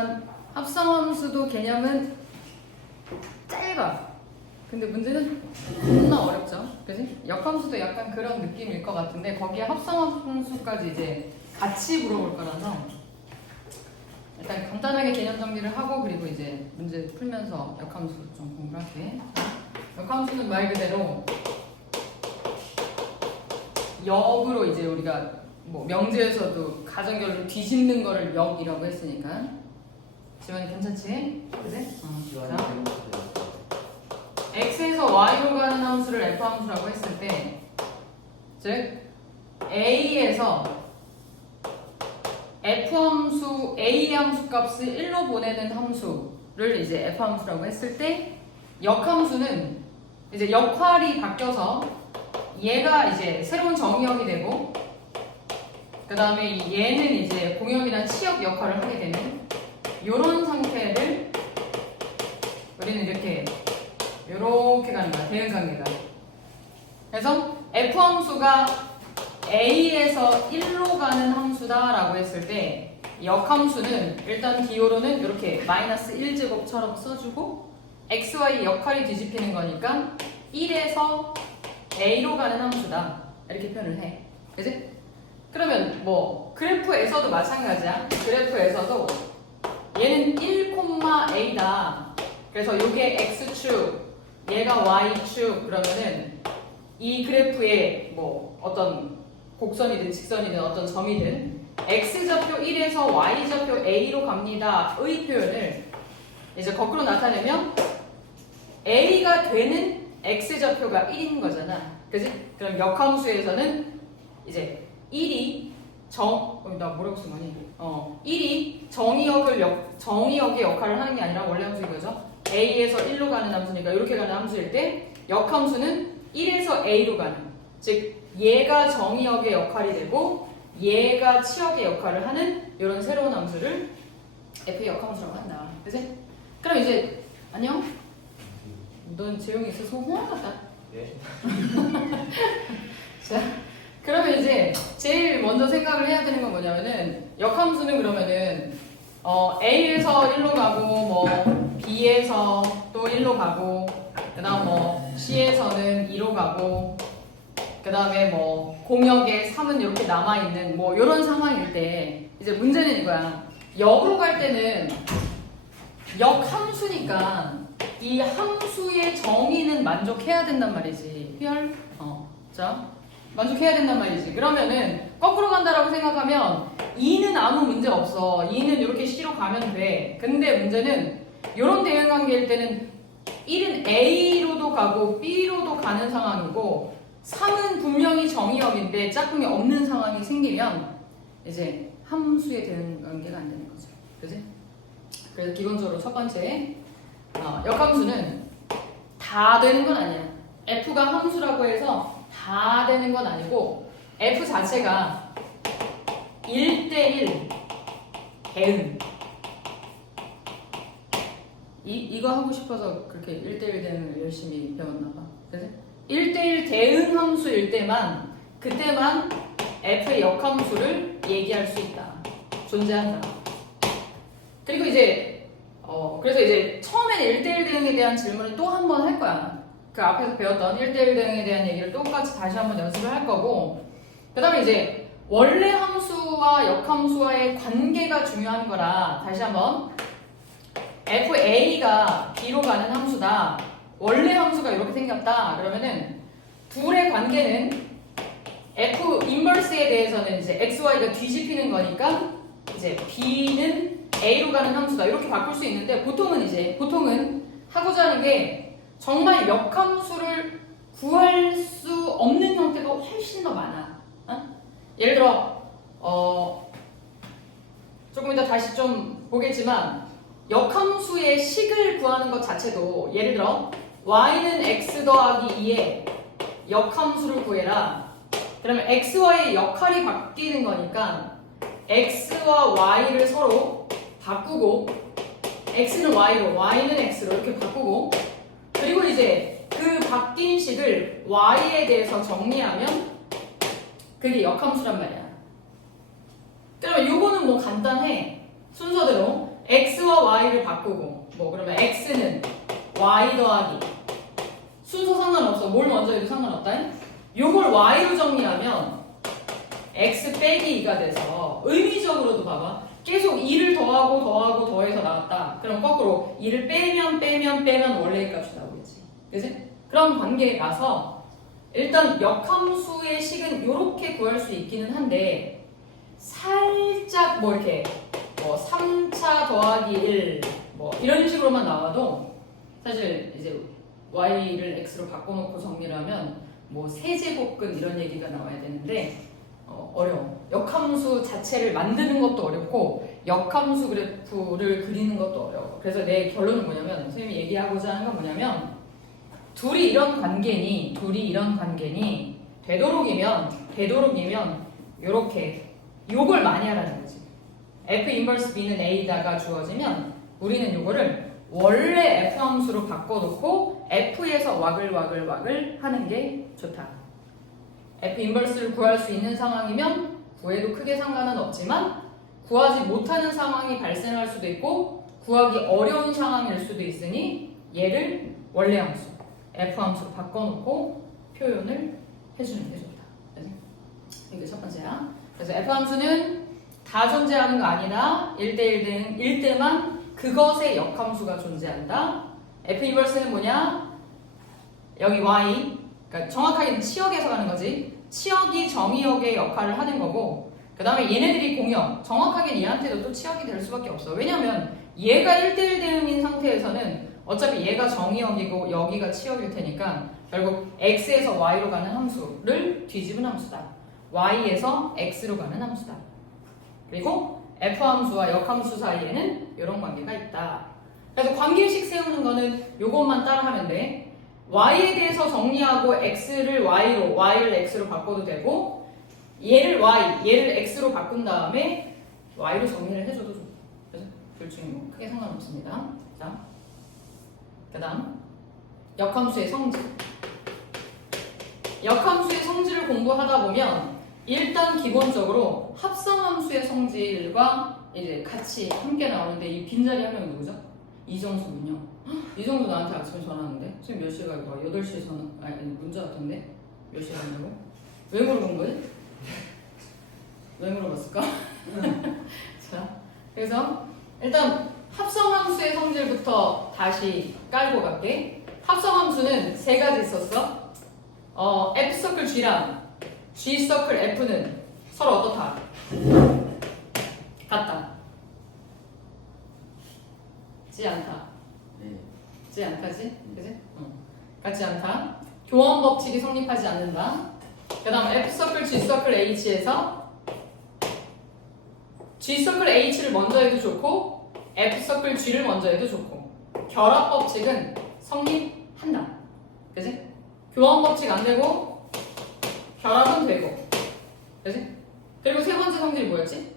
보니까 합성함수도 개념은 짧아. 근데 문제는 존나 어렵죠. 그지? 역함수도 약간 그런 느낌일 것 같은데 거기에 합성함수까지 이제 같이 물어볼 거라서 일단 간단하게 개념 정리를 하고 그리고 이제 문제 풀면서 역함수 좀 공부를 할게. 역함수는 말 그대로 역으로 이제 우리가 뭐 명제에서도 가정결로 뒤집는 거를 역이라고 했으니까 지원이 괜찮지? 그래? 자, x에서 y로 가는 함수를 f 함수라고 했을 때, 즉 a에서 f 함수 a 함수 값을 1로 보내는 함수를 이제 f 함수라고 했을 때, 역함수는 이제 역할이 바뀌어서 얘가 이제 새로운 정의역이 되고, 그 다음에 얘는 이제 공역이나 치역 역할을 하게 되는 이런 상태를 우리는 이렇게 가는 거야. 대응관계가. 그래서 f 함수가 a에서 1로 가는 함수다라고 했을 때 역함수는 일단 기호로는 이렇게 마이너스 1제곱처럼 써주고 xy 역할이 뒤집히는 거니까 1에서 a로 가는 함수다 이렇게 표현을 해. 그치? 그러면 뭐 그래프에서도 마찬가지야. 그래프에서도 얘는 1,a다. 그래서 이게 x축, 얘가 y축 그러면은 이 그래프에 뭐 어떤 곡선이든 직선이든 어떤 점이든 x좌표 1에서 y좌표 a로 갑니다. 의 표현을 이제 거꾸로 나타내면 a가 되는 x좌표가 1인 거잖아. 그지? 그럼 역함수에서는 이제 1이 나 뭐라고 쓴 거니? 1이 정의역의 역할을 하는 게 아니라 원래 함수인 거죠. a에서 1로 가는 함수니까 이렇게 가는 함수일 때 역함수는 1에서 a로 가는, 즉 얘가 정의역의 역할이 되고 얘가 치역의 역할을 하는 이런 새로운 함수를 f 역함수라고 한다. 그치? 그럼 이제 안녕? 넌 재용이 있어서 호황하다. 네. 자, 그러면 이제 제일 먼저 생각을 해야 되는 건 뭐냐면은 역함수는 그러면은 A에서 1로 가고 뭐 B에서 또 1로 가고 그 다음 뭐 C에서는 2로 가고 그 다음에 뭐 공역에 3은 이렇게 남아있는 뭐 이런 상황일 때 이제 문제는 이거야. 역으로 갈 때는 역함수니까 이 함수의 정의는 만족해야 된단 말이지. 휘열? 자, 만족해야 된단 말이지. 그러면은 거꾸로 간다라고 생각하면 2는 아무 문제 없어. 2는 이렇게 C로 가면 돼. 근데 문제는 이런 대응관계일 때는 1은 A로도 가고 B로도 가는 상황이고 3은 분명히 정의역인데 짝꿍이 없는 상황이 생기면 이제 함수의 대응관계가 안 되는 거죠. 그지? 그래서 기본적으로 첫 번째 역함수는 다 되는 건 아니야. F가 함수라고 해서 다 되는 건 아니고 F 자체가 1대1 대응 이거 하고 싶어서 그렇게 1대1 대응을 열심히 배웠나봐. 그래서 1대1 대응 함수일 때만 그때만 F의 역함수를 얘기할 수 있다. 존재한다. 그리고 이제 그래서 이제 처음에는 1대1 대응에 대한 질문을 또 한 번 할 거야. 그 앞에서 배웠던 1대1 대응에 대한 얘기를 똑같이 다시 한번 연습을 할 거고 그 다음에 이제 원래 함수와 역함수와의 관계가 중요한 거라 다시 한번 FA가 B로 가는 함수다. 원래 함수가 이렇게 생겼다. 그러면은 둘의 관계는 F 인버스에 대해서는 이제 XY가 뒤집히는 거니까 이제 B는 A로 가는 함수다. 이렇게 바꿀 수 있는데 보통은 하고자 하는 게 정말 역함수를 구할 수 없는 형태가 훨씬 더 많아. 예를 들어 조금 이따 다시 좀 보겠지만 역함수의 식을 구하는 것 자체도 예를 들어 y는 x 더하기 2에 역함수를 구해라. 그러면 x와의 역할이 바뀌는 거니까 x와 y를 서로 바꾸고 x는 y로 y는 x로 이렇게 바꾸고 그리고 이제 그 바뀐 식을 y에 대해서 정리하면 그게 역함수란 말이야. 그러면 요거는 뭐 간단해. 순서대로 x와 y를 바꾸고 뭐 그러면 x는 y 더하기 순서 상관없어. 뭘 먼저 해도 상관없다. 요걸 y로 정리하면 x 빼기 2가 돼서 의미적으로도 봐봐. 계속 2를 더하고 더하고 더해서 나왔다. 그럼 거꾸로 2를 빼면 원래의 값이 나오겠지. 그치? 그런 관계에 가서 일단 역함수의 식은 이렇게 구할 수 있기는 한데 살짝 뭐 이렇게 뭐 3차 더하기 1 뭐 이런 식으로만 나와도 사실 이제 y를 x로 바꿔놓고 정리를 하면 뭐 세제곱근 이런 얘기가 나와야 되는데 어려워. 역함수 자체를 만드는 것도 어렵고 역함수 그래프를 그리는 것도 어려워. 그래서 내 결론은 뭐냐면 선생님이 얘기하고자 하는 건 뭐냐면 둘이 이런 관계니 되도록이면 요렇게 요걸 많이 하라는 거지. f 인버스 b는 a다가 주어지면 우리는 요거를 원래 f 함수로 바꿔놓고 f에서 와글 하는 게 좋다. f 인버스를 구할 수 있는 상황이면 구해도 크게 상관은 없지만 구하지 못하는 상황이 발생할 수도 있고 구하기 어려운 상황일 수도 있으니 얘를 원래 함수 f 함수로 바꿔놓고 표현을 해주는 게 좋다. 이게 첫 번째야. 그래서 f 함수는 다 존재하는 거 아니다. 1대1 때만 그것의 역함수가 존재한다. f 인버스는 뭐냐? 여기 y, 그러니까 정확하게는 치역에서 가는 거지. 치역이 정의역의 역할을 하는 거고 그 다음에 얘네들이 공역, 정확하게 얘한테도 또 치역이 될 수밖에 없어. 왜냐면 얘가 1대1 대응인 상태에서는 어차피 얘가 정의역이고 여기가 치역일 테니까 결국 x에서 y로 가는 함수를 뒤집은 함수다. y에서 x로 가는 함수다. 그리고 f 함수와 역 함수 사이에는 이런 관계가 있다. 그래서 관계식 세우는 거는 요것만 따라하면 돼. y에 대해서 정리하고 x를 y로, y를 x로 바꿔도 되고 얘를 y, 얘를 x로 바꾼 다음에 y로 정리를 해줘도 좋고 그래서 둘 중에 뭐 크게 상관없습니다. 자, 그 다음 역함수의 성질. 역함수의 성질을 공부하다 보면 일단 기본적으로 합성함수의 성질과 이제 같이 함께 나오는데 이 빈자리 한 명이 누구죠? 이정수군요. 이정수 나한테 아침에 전화하는데 지금 몇 시에 갈 거야? 8시에 전화 아니 문자 같은데 몇 시에 간다고? 왜 물어본 거지? 왜 물어봤을까? 자, 그래서 일단 합성함수의 성질부터 다시 깔고 갈게. 합성함수는 세 가지 있었어. F서클 G랑 G서클 F는 서로 어떻다? 같다. 같지 않다. 같지 않다지? 그지? 같지 않다. 교원 법칙이 성립하지 않는다. 그 다음 F서클 G서클 H에서 G서클 H를 먼저 해도 좋고 F서클 G를 먼저 해도 좋고 결합 법칙은 성립한다. 그지? 교원 법칙 안 되고 결합은 되고 그지? 그리고 세 번째 성질이 뭐였지?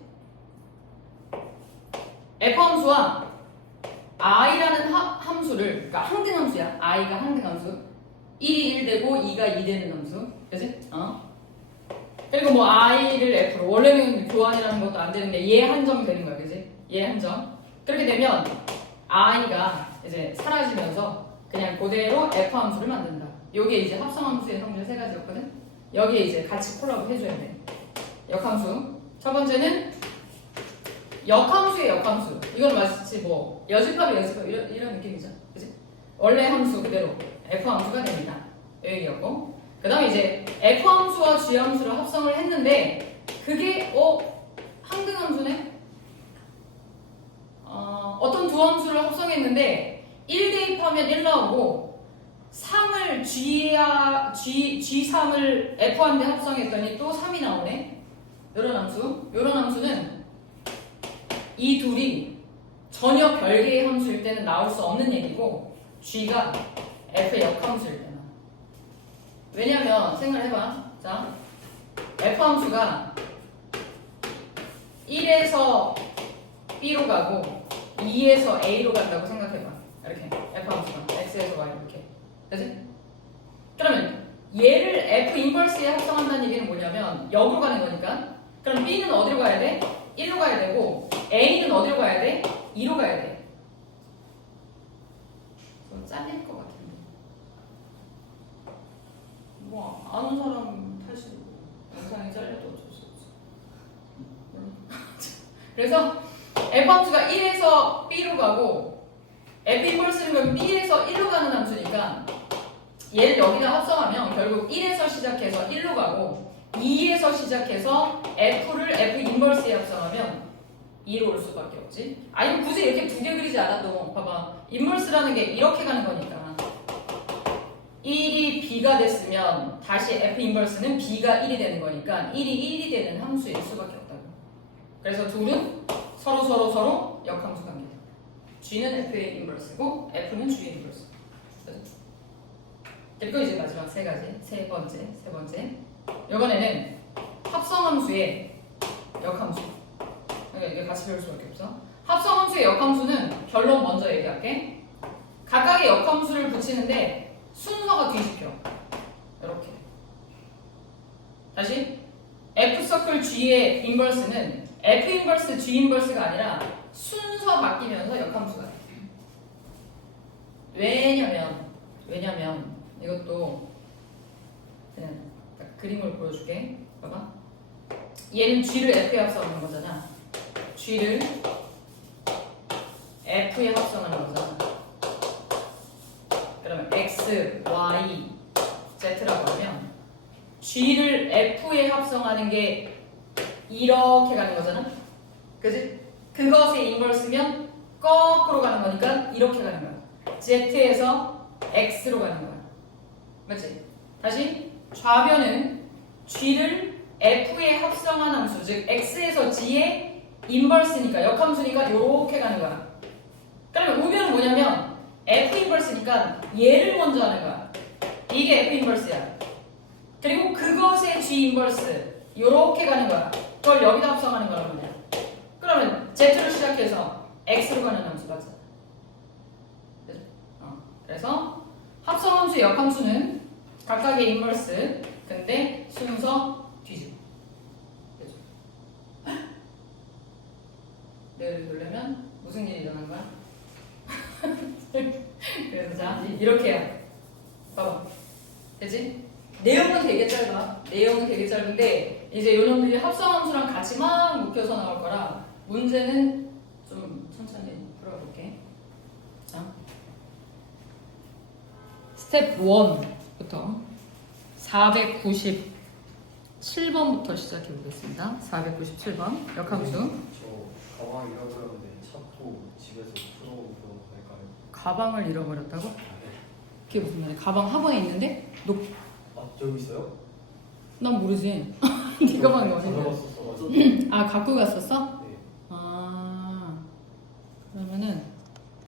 F함수와 i라는 함수를 그러니까 항등함수야. i가 항등함수 1이 1 되고 2가 2 되는 함수 그지? 그리고 뭐 i를 f로 원래는 교환이라는 것도 안 되는데 얘 한정 되는 거야. 그지? 얘 한정 그렇게 되면 i가 이제 사라지면서 그냥 그대로 f 함수를 만든다. 요게 이제 합성함수의 성질 세 가지였거든. 여기에 이제 같이 콜라보 해줘야 돼. 역함수 첫 번째는 역함수의 역함수. 이건 마치 뭐 여집합의 여집합 이런 느낌이죠. 그치? 원래 함수 그대로 F함수가 됩니다. 여기였고 그 다음에 이제 F함수와 G함수를 합성을 했는데 그게 항등함수네? 어떤 두 함수를 합성했는데 1 대입하면 1 나오고 3을 G3을 F1대 합성했더니 또 3이 나오네. 요런 함수는 이 둘이 전혀 별개의 함수일 때는 나올 수 없는 얘기고 G가 F의 역함수일 때나. 왜냐면 생각해봐. 자, F함수가 1에서 B로 가고 2에서 A로 간다고 생각해봐. 이렇게 F함수가 X에서 Y 이렇게. 그치? 그러면 얘를 F 인버스에 합성한다는 얘기는 뭐냐면 역으로 가는 거니까 그럼 B는 어디로 가야 돼? 1로 가야 되고 A는 어디로 가야 돼? 2로 가야 돼. 그건 잘릴 것 같은데. 뭐 아는 사람 탓이고 영상이 잘려도 어쩔 수 없지. 그래서 f 함수가 1에서 b로 가고 f 인버스는 b에서 1로 가는 함수니까 얘를 여기다 합성하면 결국 1에서 시작해서 1로 가고 2에서 시작해서 f를 f 인버스에 합성하면 2로 올 수밖에 없지. 아니면 굳이 이렇게 두 개 그리지 않아도 봐봐. 인버스라는 게 이렇게 가는 거니까 1이 b가 됐으면 다시 f 인버스는 b가 1이 되는 거니까 1이 1이 되는 함수일 수밖에 없다고. 그래서 둘은 서로 역함수 관계다. g는 f의 인버스고 f는 g의 인버스. 그리고 이제 마지막 세 가지, 세 번째. 이번에는 합성함수의 역함수. 이게 같이 배울 수밖에 없어. 합성함수의 역함수는 결론 먼저 얘기할게. 각각의 역함수를 붙이는데 순서가 뒤집혀. 이렇게. 다시 f 서클 g의 인버스는 f 인버스 g 인버스가 아니라 순서 바뀌면서 역함수가 돼. 왜냐면 이것도 그냥 딱 그림을 보여줄게. 봐봐. 얘는 g를 f에 합성하는 거잖아. g를 f에 합성하는 거잖아. 그러면 x, y, z라고 하면 g를 f에 합성하는 게 이렇게 가는 거잖아. 그지? 그것의 인버스면 거꾸로 가는 거니까 이렇게 가는 거야. z에서 x로 가는 거야. 맞지? 다시 좌변은 g를 f에 합성한 함수, 즉 x에서 g의 인버스니까 역함수니까 이렇게 가는 거야. 그러면 우변은 뭐냐면 f 인버스니까 얘를 먼저 하는 거야. 이게 f 인버스야. 그리고 그것의 g 인버스 이렇게 가는 거야. 그걸 여기다 합성하는 거란 말이야. 그러면 z로 시작해서 x로 가는 함수 맞아. 그래서 합성함수, 역함수는 각각의 인버스, 근데 순서 뒤집어. 그죠? 내가 누르면 무슨 일이 일어난 거야? 그래서 자, 이렇게 해. 봐봐. 되지? 내용은 되게 짧은데 이제 요놈들이 합성함수랑 같이 막 묶여서 나올 거라 문제는 좀 천천히 풀어볼게. 자, 스텝 1부터 497번부터 시작해 보겠습니다. 497번 역함수. 저 가방 잃어버렸는데 차고 집에서 풀어오고 갈까요? 가방을 잃어버렸다고? 네. 그게 무슨 말이야? 가방 학원에 있는데? 아 저기 있어요? 난 모르지. 네 가방이 어딘데? 가져갔었어가지고. 아, 갖고 갔었어?